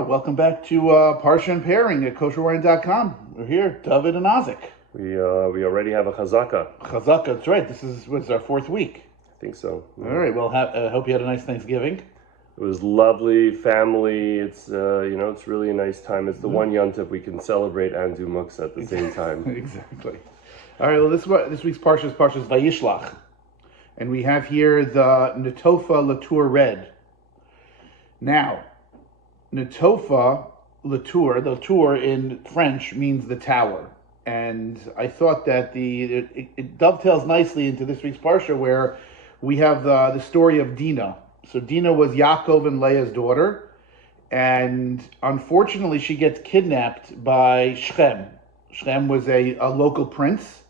Welcome back to Parsha and Pairing at Kosherwine.com. We're here, David and Isaac. We already have a chazaka. Chazaka, that's right. This was our fourth week. I think so. Yeah. All right. Well, hope you had a nice Thanksgiving. It was lovely, family. It's it's really a nice time. It's the one yontif we can celebrate and do muksa at the same time. Exactly. All right. Well, this week's Parsha is Parshas Vayishlach, and we have here the Netofa Latour red. Now, Netofa Latour in French means the tower. And I thought that it dovetails nicely into this week's Parsha, where we have the story of Dina. So Dina was Yaakov and Leah's daughter, and unfortunately she gets kidnapped by Shechem. Shechem was a local prince,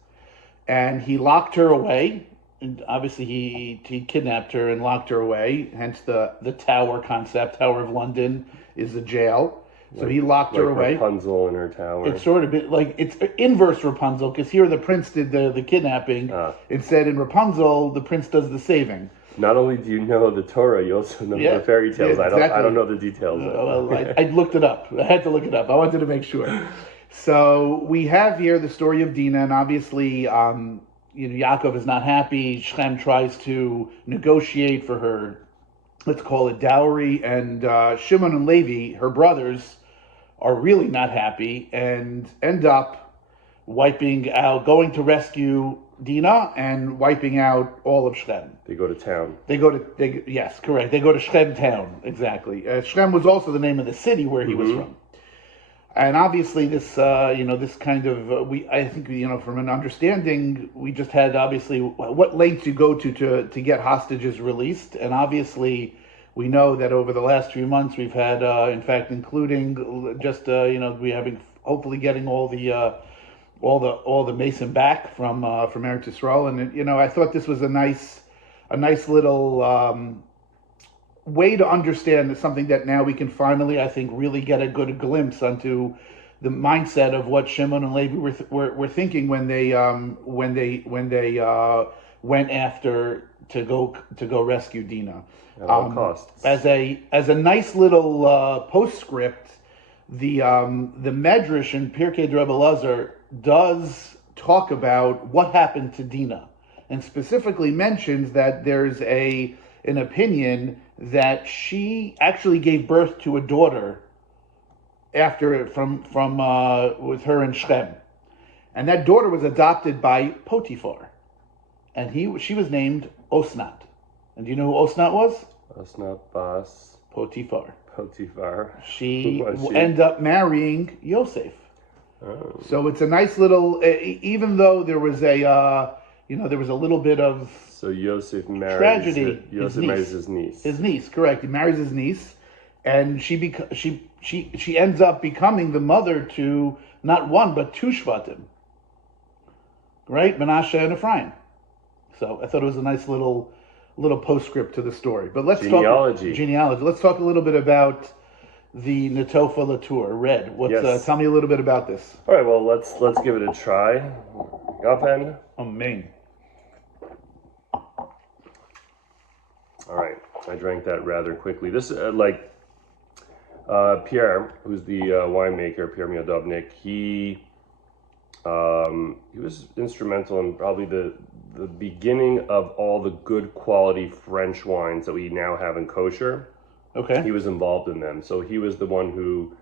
and he locked her away. And obviously he kidnapped her and locked her away, hence the tower concept. Tower of London is the jail. So he locked her away. Rapunzel in her tower. It's sort of like it's inverse Rapunzel, because here the prince did the kidnapping. Instead, in Rapunzel, the prince does the saving. Not only do you know the Torah, you also know the fairy tales. Yeah, exactly. I don't know the details. I looked it up. I had to look it up. I wanted to make sure. So we have here the story of Dina, and obviously, Yaakov is not happy. Shechem tries to negotiate for her, let's call it dowry, and Shimon and Levi, her brothers, are really not happy and end up going to rescue Dina and wiping out all of Shechem. They go to town. Yes, correct. They go to Shechem town, exactly. Shechem was also the name of the city where he was from. And obviously this, this kind of, I think, from an understanding, we just had, obviously, what lengths you go to get hostages released. And obviously, we know that over the last few months, we've had, in fact, including just, we having, hopefully getting all the Mason back from Eretz Yisrael. And, I thought this was a nice little, way to understand something that now we can finally, I think, really get a good glimpse onto the mindset of what Shimon and Levi were thinking when they went after to go rescue Dina. At all costs. As a nice little postscript, the Medrash in Pirkei Rebbe Lazar does talk about what happened to Dina, and specifically mentions that there's an opinion that she actually gave birth to a daughter from with her and Shechem, and that daughter was adopted by Potiphar, and she was named Osnat. And do you know who Osnat was? Osnat Bas Potiphar. She ended up marrying Yosef. Oh. So it's a nice little, even though there was a little bit of Yosef marries tragedy. marries his niece. His niece, correct. He marries his niece, and she ends up becoming the mother to not one but two Shvatim, right? Menashe and Ephraim. So I thought it was a nice little postscript to the story. But let's talk genealogy. Let's talk a little bit about the Netofa Latour red. Tell me a little bit about this. All right. Well, let's give it a try. Got pen? Amen. All right, I drank that rather quickly. This, Pierre, who's the winemaker, Pierre Miodovnik, he was instrumental in probably the beginning of all the good quality French wines that we now have in kosher. Okay. He was involved in them. So he was the one who,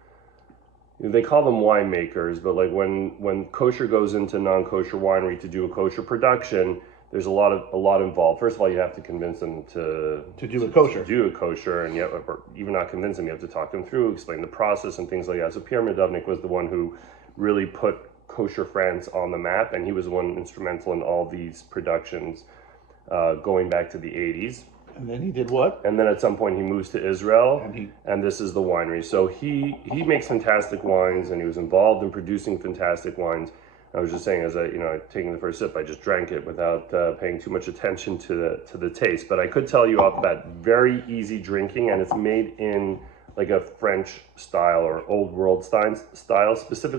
they call them winemakers, but like when kosher goes into non-kosher winery to do a kosher production, there's a lot involved. First of all, you have to convince them to do a kosher. To do a kosher, and or even not convince them, you have to talk them through, explain the process and things like that. So Pierre Miodovnik was the one who really put kosher France on the map, and he was the one instrumental in all these productions going back to the 80s. And then he did what? And then at some point he moves to Israel, and this is the winery. So he makes fantastic wines, and he was involved in producing fantastic wines. I was just saying, as taking the first sip, I just drank it without paying too much attention to the taste. But I could tell you off the bat, very easy drinking, and it's made in like a French style or old world style, specifically